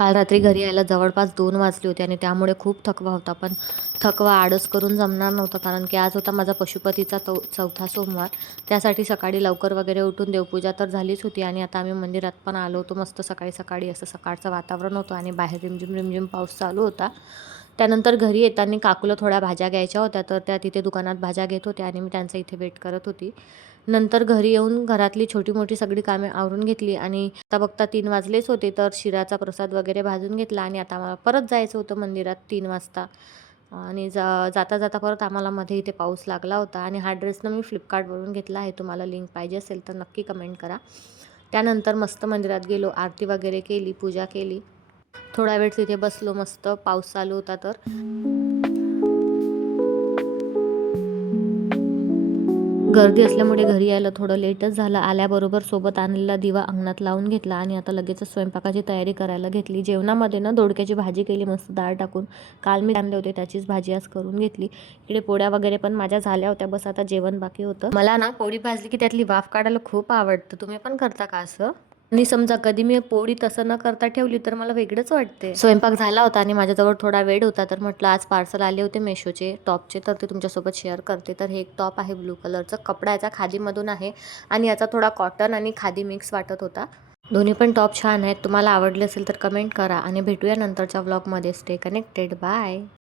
काल रात्री घरी यायला जवळपास 2 वाजले होते आणि त्यामुळे खूप थकवा होता. पण थकवा आळस करून जमणार नव्हता, कारण की आज होता माझा पशुपतीचा चौथा सोमवार. त्यासाठी सकाळी लवकर वगैरे उठून देवपूजा तर झालीच होती आणि आता आम्ही मंदिरात पण आलो होतो. मस्त सकाळी सकाळी असं सकाळचं वातावरण होतं आणि बाहेर रिमझिम रिमझिम पाऊस चालू होता. त्यानंतर घरी येताना काकूला थोड्या भाज्या घ्यायच्या होत्या, तर त्या तिथे दुकानात भाज्या घेत होत्या आणि मी त्यांचा इथे वेट करत होती. नंतर घरी येऊन घरातली छोटी-मोठी सगळी कामे आवरून घेतली आणि बघता 3 वाजलेच होते. तर शिऱ्याचा प्रसाद वगैरे भाजून घेतला आणि आता आम्हाला परत जायचं होतं मंदिरात 3 वाजता. आणि जाता-जाता परत आम्हाला मध्ये इथे पाऊस लागला होता आणि हा ड्रेस ना मी फ्लिपकार्टवरून घेतला आहे. तुम्हाला लिंक पाहिजे असेल तर नक्की कमेंट करा. त्यानंतर मस्त मंदिरात गेलो, आरती वगैरे केली, पूजा केली. थोडा वेळ तिथे बसलो, मस्त पाऊस चालू होता तर. गर्दी असल्यामुळे घरी यायला थोडं लेटच झालं. आल्याबरोबर सोबत आणलेला दिवा अंगणात लावून घेतला आणि आता लगेचच स्वयंपाकाची तयारी करायला घेतली. जेवणामध्ये ना दोडक्याची भाजी केली मस्त डाळ टाकून. काल मी आणले होते त्याचीच भाजी आज करून घेतली. इकडे पोळ्या वगैरे पण माझ्या झाल्या होत्या, बस आता जेवण बाकी होतं. मला ना पोळी भाजली की त्यातली वाफ काढायला खूप आवडतं. तुम्ही पण करता का असं? आणि समजा कधी मी पोळी तसं न करता ठेवली तर मला वेगळंच वाटते. स्वयंपाक झाला होता आणि माझ्याजवळ थोडा वेळ होता, तर म्हटलं आज पार्सल आले होते मेशोचे टॉपचे, तर ते तुमच्यासोबत शेअर करते. तर हे एक टॉप आहे ब्लू कलरचं, कपडा याचा खादीमधून आहे आणि याचा थोडा कॉटन आणि खादी मिक्स वाटत होता. दोन्ही पण टॉप छान आहेत. तुम्हाला आवडले असेल तर कमेंट करा आणि भेटूया नंतरच्या व्लॉगमध्ये. Stay connected. बाय.